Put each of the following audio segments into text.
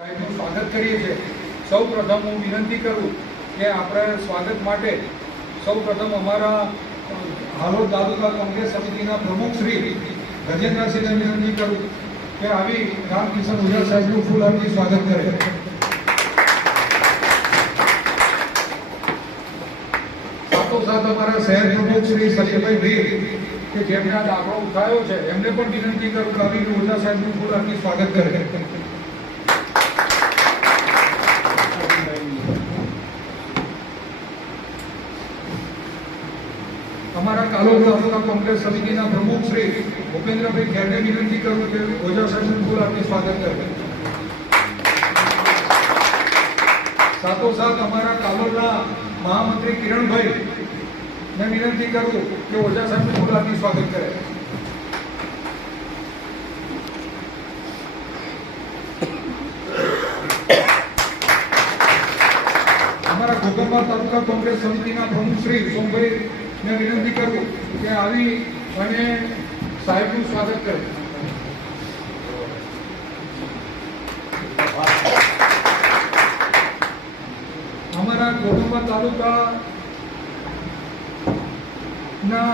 સાહેબનું સ્વાગત કરીએ છીએ। સૌ પ્રથમ હું વિનંતી કરું કે આપણે સ્વાગત માટે સૌ પ્રથમ અમારા હાલોદ તાલુકા કોંગ્રેસ સમિતિના પ્રમુખ શ્રી ગજેન્દ્રસિંહને વિનંતી કરું કે આવી રામકિશન ઓઝા સાહેબનું ફૂલહારથી સ્વાગત કરે। સાથોસાથ અમારા શહેર પ્રમુખ શ્રી સલીમભાઈ વીર કે જેમને આ દાખલો ઉઠાવ્યો છે એમને પણ વિનંતી કરું કે આવી ઓઝા સાહેબનું ફૂલહારથી સ્વાગત કરે। हमारा कालोल तालुका कांग्रेस समिति प्रमुख श्री भूपेन्द्रभाई खेर ने विनंती करूँ कि ओझा साहेब फूल आपकी स्वागत करें। साथोसाथ हमारा कालोल महामंत्री किरण भाई ने विनंती करूँ कि ओझा साहेब फूल आपकी स्वागत करें। हमारा घोगंबा तालुका कांग्रेस समिति प्रमुख श्री सोमभाई मैं विनंती करूँ कि આવી અને સાહેબનું સ્વાગત કરે। અમારા ઘોગંબા તાલુકા ના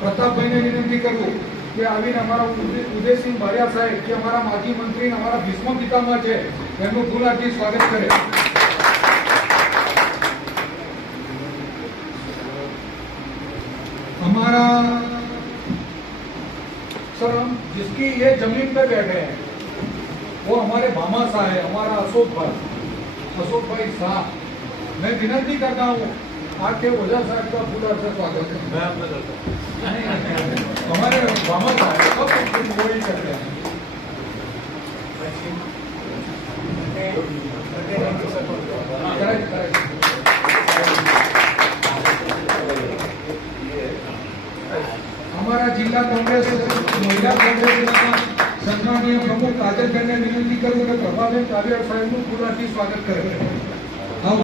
પ્રતાપભાઈને વિનંતી કરું કે આવીને અમારા ઉદયસિંહ બારિયા સાહેબ જે અમારા માજી મંત્રી અમારા ભીષ્મ પિતામહ છે એમનું ફૂલહારથી સ્વાગત કરે। हमारा सर हम जिसकी ये जमीन पे बैठे हैं वो हमारे मामा साहब है, हमारा अशोक भाई साहब। मैं विनती करता हूँ आपके ओझा साहब का फूलहार से स्वागत है। मैं आपका करता हूँ हमारे मामा साहब सब वही करते हैं। हमारा जिला कांग्रेस महिला कांग्रेस सम्मानीय प्रमुख काजलबेन ने विनंती करूँ कि प्रभाबेन कालिया साहेब फूलहारથી स्वागत करे।